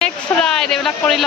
Next ride এইবিলাক কৰি ল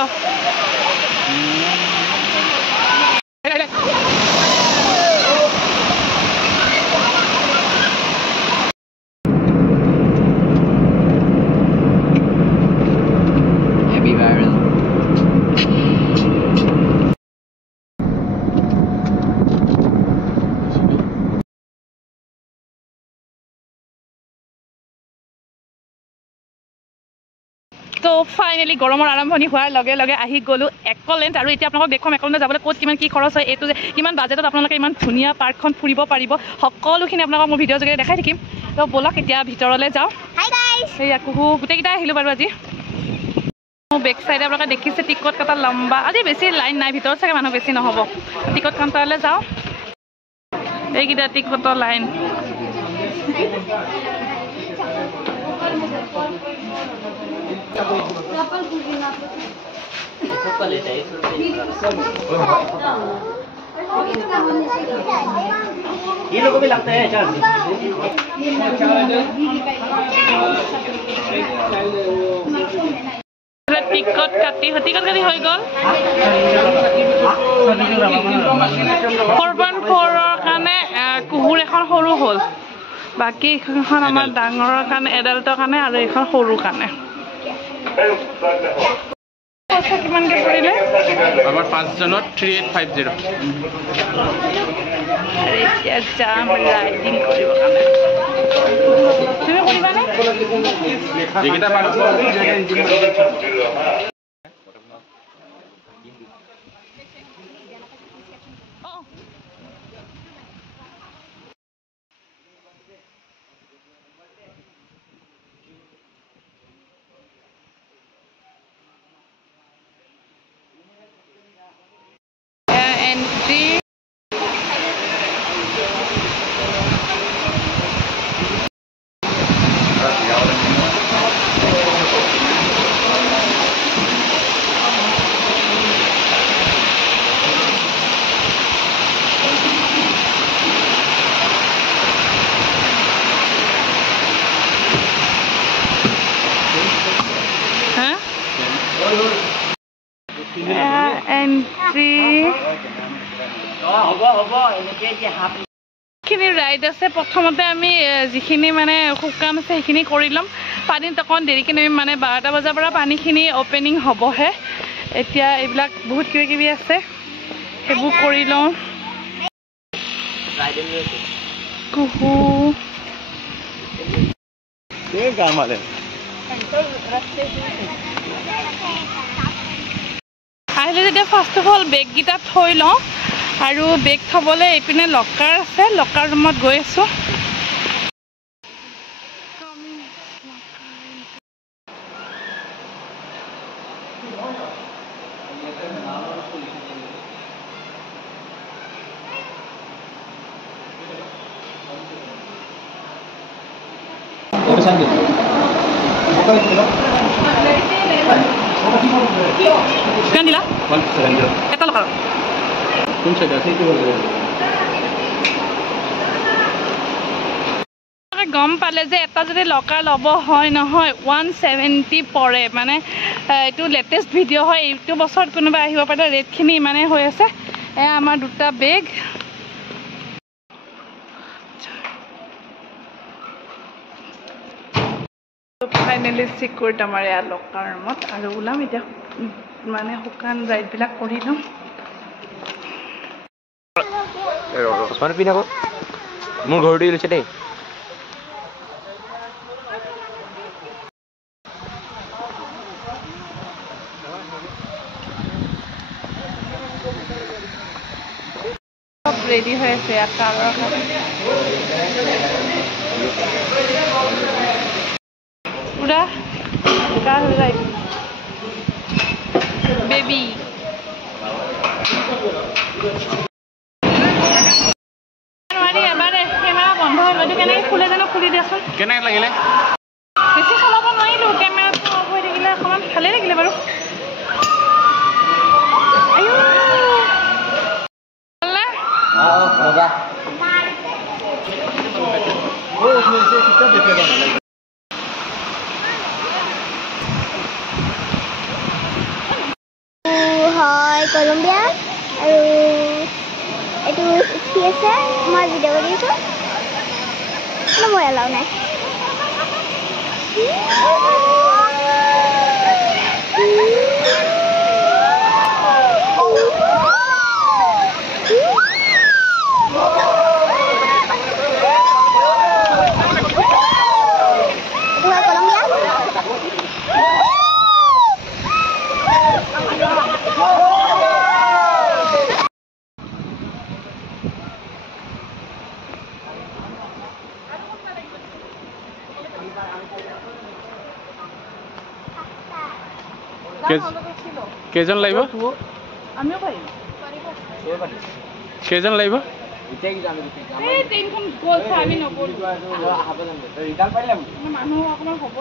তো ফাইনেলি গৰমৰ আৰম্ভণি হোৱাৰ লগে লগে আহি গ'লো একলেণ্ড আৰু এতিয়া আপোনালোকক দেখুৱাম একলেণ্ডত যাবলৈ ক'ত কিমান কি খৰচ হয় এইটো যে কিমান বাজেটত আপোনালোকে ইমান ধুনীয়া পাৰ্কখন ফুৰিব পাৰিব সকলোখিনি আপোনালোকক মোৰ ভিডিঅ' যোগে দেখাই থাকিম তো ব'লক এতিয়া ভিতৰলৈ যাওঁ সেয়া কুহু গোটেইকেইটাই আহিলোঁ বাৰু আজি মোৰ বেক চাইডে আপোনালোকে দেখিছে টিকট কটা লম্বা আজি বেছি লাইন নাই ভিতৰত চাগে মানুহ বেছি নহ'ব টিকট কাউণ্টাৰলৈ যাওঁ এইকেইটা টিকটৰ লাইন ये लोगों को भी लगता है चार्ज टिकट काटी हो गल 4.4 কাৰণে কুহুৰ এখন সৰু হ'ল বাকি এখন আমাৰ ডাঙৰৰ কাৰণে এডাল্টৰ কাৰণে আৰু এখন সৰু কাৰণে কিমান কে পৰিলে আমাৰ 5 জনত 3850 আৰে এতিয়া যাম ৰাইডিং কৰিব কাৰণে তুমি কৰিবানে এইকেইটা মানুহ খিনি ৰাইড আছে প্ৰথমতে আমি যিখিনি মানে শুকান আছে সেইখিনি কৰি ল'ম পানীত অকণ দেৰিকৈ নামিম মানে 12টা বজাৰ পৰা পানীখিনি অপেনিং হ'বহে এতিয়া এইবিলাক বহুত কিবা কিবি আছে সেইবোৰ কৰি লওঁ কুহু আহিলে যেতিয়া ফাৰ্ষ্ট অফ অল বেগকেইটা থৈ লওঁ আৰু বেগ থবলৈ এইপিনে লকাৰ আছে লকাৰ ৰুমত গৈ আছোঁ কিমান দিলা এটা লকাৰ গম পালে যে এটা যদি লকাৰ ল'ব হয় নহয় 170 পৰে মানে এইটো লেটেষ্ট ভিডিঅ' হয় এইটো বছৰত কোনোবা আহিব পাৰে ৰেটখিনি ইমানেই হৈ আছে এয়া আমাৰ দুটা বেগ ফাইনেলি চিকিউৰিটি আমাৰ এয়া লকাৰ ৰুমত আৰু ওলাম এতিয়া মানে শুকান ৰাইডবিলাক কৰি ল'ম মোৰ ঘৰটো লৈছে দেই ৰেডি হৈ আছে ইয়াত কাৰৰ পুৰা কাৰ হৈ যায় বেবী কেমেৰা বন্ধ হৈ গ'ল কেনেকৈ খোলে জানো খুলি দিয়াচোন কেনেকৈ লাগিলে বেছি চলাব নোৱাৰিলোঁ কেমেৰাটো অফ হৈ থাকিলে অকণমান ভালেই লাগিলে বাৰু কলম্বিয়া আৰু এইটো উঠি আছে মই ভিডিঅ' কৰি আছোঁ মই এলাও নাই কেইজন লাগিব আমিও পাৰিম কেইজন লাগিব এই ট্ৰেইনখন গ'ল আমি নগ'লো মানুহ অকণমান হ'ব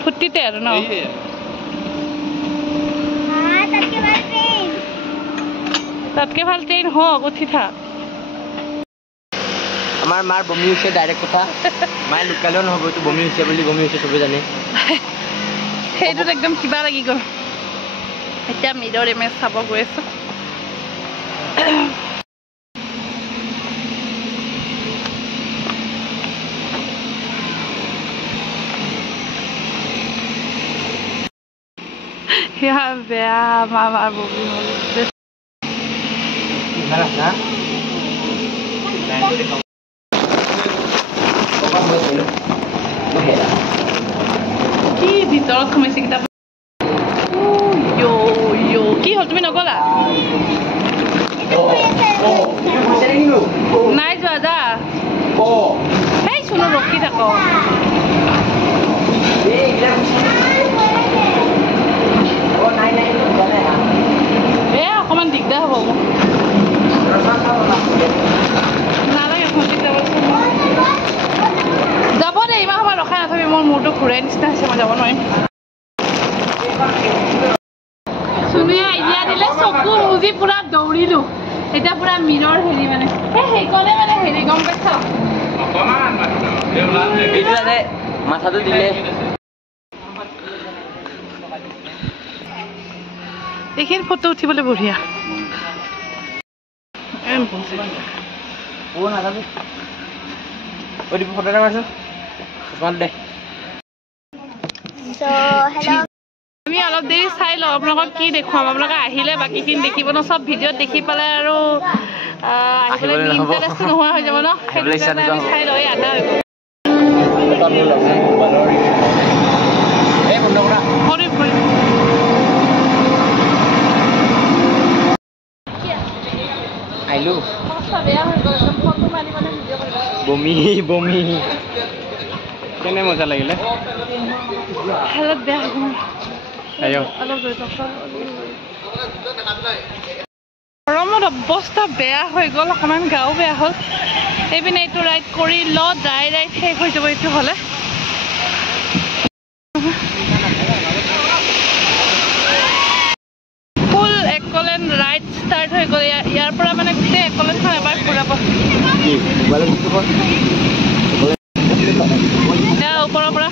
ফূৰ্তিতে আৰু ন তাতকে ভাল ট্ৰেইন হওক উঠি থাক আমাৰ মাৰ বমি হৈছে ডাইৰেক্ট কথা মায়ে লুকালেও নহ'ব এইটো বমি হৈছে বুলি বমি হৈছে চবে জানে সেইটোত একদম কিবা লাগি গ'ল এতিয়া মিৰৰ ইমেজ চাব গৈ আছো বেয়া মামাৰ বমি হ'ল কি ভিতৰত সোমাইছে কিতাপ কি হ'ল তুমি নগলা নাই যোৱা যা সেই চুনো ৰখি থাক অকণমান দিগদাৰ হ'ব মোক নালাগে যাব দে ইমান সময় ৰখাই নাথাবি মোৰ মূৰটো ঘূৰাই নিচিনা হৈছে মই যাব নোৱাৰিম চুনুৱে আইডিয়া দিলে চকু মুজি পুৰা দৌৰিলো এতিয়া পুৰা মিৰৰ হেৰি মানে সেইকণে মানে হেৰি গম পাইছ মাথাটো দিলে এইখিনি ফটো উঠিবলৈ বঢ়িয়া আমি অলপ দেৰি চাই লওঁ আপোনালোকক কি দেখুৱাম আপোনালোকে আহিলে বাকীখিনি দেখিব ন চব ভিডিঅ'ত দেখি পালে আৰু আহিবলৈ ইণ্টাৰেষ্ট নোহোৱা হৈ যাব ন সেইটো কাৰণে আমি চাই লওঁ এই আধা আহিলো বমি বমি কেনে মজা লাগিলে হালত বেয়া হ'ব গৰমত অৱস্থা বেয়া হৈ গ'ল অকণমান গাও বেয়া হ'ল এইপিনে এইটো ৰাইড কৰি ল ড্ৰাই ৰাইড শেষ হৈ যাব এইটো হ'লে ফুল একলেণ্ড ৰাইড ষ্টাৰ্ট হৈ গ'ল ইয়াৰ পৰা মানে গোটেই একলেণ্ডখন এবাৰ ঘূৰাব ওপৰৰ পৰা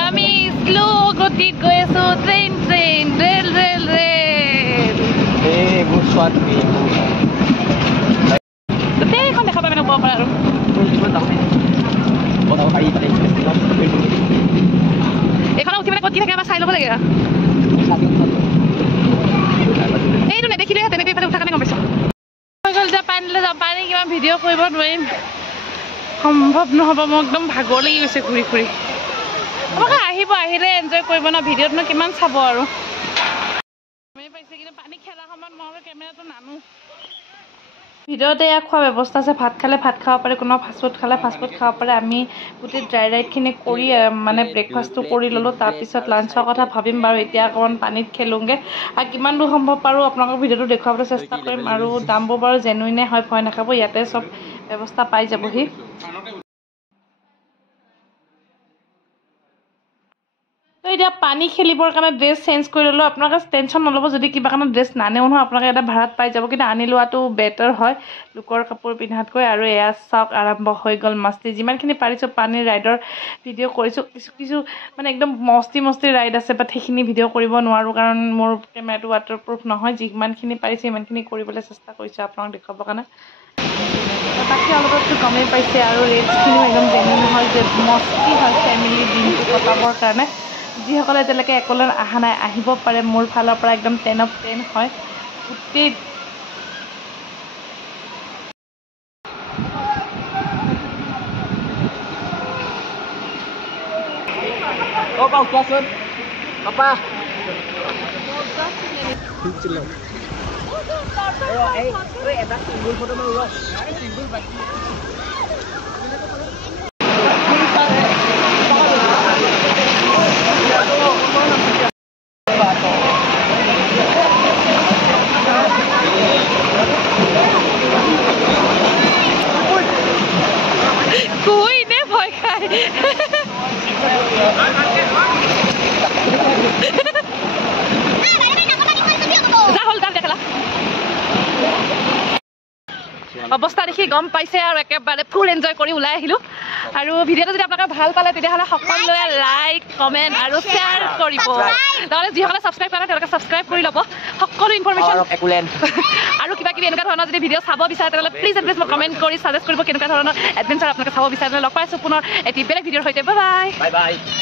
আমি স্লো গতিত গৈ আছো train train rail rail rail গোটেইখন দেখা পাই মানে ওপৰৰ পৰা আৰু এইখনত উঠি মানে ক'ত কি থাকে এবাৰ চাই ল'ব লাগে এইটো নেদেখিলে তেনেকৈ ইফালে উঠা কাৰণে গম পাইছোঁ হৈ গ'ল এতিয়া পানীলৈ যাওঁ পানী কিমান ভিডিঅ' কৰিব নোৱাৰিম সম্ভৱ নহ'ব মোক একদম ভাগৰ লাগি গৈছে ঘূৰি ঘূৰি আপোনালোকে আহিব আহিলে এনজয় কৰিব ন ভিডিঅ'তনো কিমান চাব আৰু পাইছে কিন্তু পানী খেলা সময়ত মই কেমেৰাটো নানো ভিডিঅ'তে ইয়াত খোৱা ব্যৱস্থা আছে ভাত খালে ভাত খাব পাৰে কোনোবা ফাষ্টফুড খালে ফাষ্টফুড খাব পাৰে আমি গোটেই ড্ৰাই ৰাইডখিনি কৰি মানে ব্ৰেকফাষ্টটো কৰি ল'লোঁ তাৰপিছত লাঞ্চৰ কথা ভাবিম বাৰু এতিয়া অকণমান পানীত খেলোঁগৈ আৰু কিমান দূৰ সম্ভৱ পাৰোঁ আপোনালোকক ভিডিঅ'টো দেখুৱাবলৈ চেষ্টা কৰিম আৰু দামবোৰ বাৰু জেনুইনে হয় ভয় নাখাব ইয়াতে চব ব্যৱস্থা পাই যাবহি এতিয়া পানী খেলিবৰ কাৰণে ড্ৰেছ চেঞ্জ কৰি ল'লোঁ আপোনালোকে টেনশ্যন নল'ব যদি কিবা কাৰণে ড্ৰেছ নানেও নহয় আপোনালোকে এটা ভাড়াত পাই যাব কিন্তু আনি লোৱাটো বেটাৰ হয় লোকৰ কাপোৰ পিন্ধাতকৈ আৰু এয়া চাওক আৰম্ভ হৈ গ'ল মস্তি যিমানখিনি পাৰিছোঁ পানীৰ ৰাইডৰ ভিডিঅ' কৰিছোঁ কিছু মানে একদম মস্তি ৰাইড আছে বাট সেইখিনি ভিডিঅ' কৰিব নোৱাৰোঁ কাৰণ মোৰ কেমেৰাটো ৱাটাৰপ্ৰুফ নহয় যিমানখিনি পাৰিছোঁ সিমানখিনি কৰিবলৈ চেষ্টা কৰিছোঁ আপোনালোক দেখুৱাবৰ কাৰণে বাকী অলপতো গমেই পাইছে আৰু ৰেটছখিনিও একদম জেনুইন হয় যে মস্তি হয় ফেমিলি দিনটো কটাবৰ কাৰণে যিসকলে এতিয়ালৈকে একলেণ্ড অহা নাই আহিব পাৰে মোৰ ফালৰ পৰা একদম 10 of 10 হয় গোটেই Papa, ucasun. Papa. Eta single photo mau lo. Single baki. Kui ne bhai khai অৱস্থা দেখি গম পাইছে আৰু একেবাৰে ফুল এনজয় কৰি ওলাই আহিলোঁ আৰু ভিডিঅ'টো যদি আপোনালোকে ভাল পালে তেতিয়াহ'লে সকলোৱে লাইক কমেণ্ট আৰু শ্বেয়াৰ কৰিব নহ'লে যিসকলে ছাবস্ক্ৰাইব কৰা তেওঁলোকে ছাবস্ক্ৰাইব কৰি ল'ব সকলো ইনফৰমেশ্যন আৰু কিবা কিবি এনেকুৱা ধৰণৰ যদি ভিডিঅ' চাব বিচাৰে তেতিয়াহ'লে প্লিজ মোক কমেণ্ট কৰি ছাজেষ্ট কৰিব কেনেকুৱা ধৰণৰ এডভেঞ্চাৰ আপোনালোকে চাব বিচাৰে লগ পাইছোঁ পুনৰ এটি বেলেগ ভিডিঅ'ৰ সৈতে বাই বাই।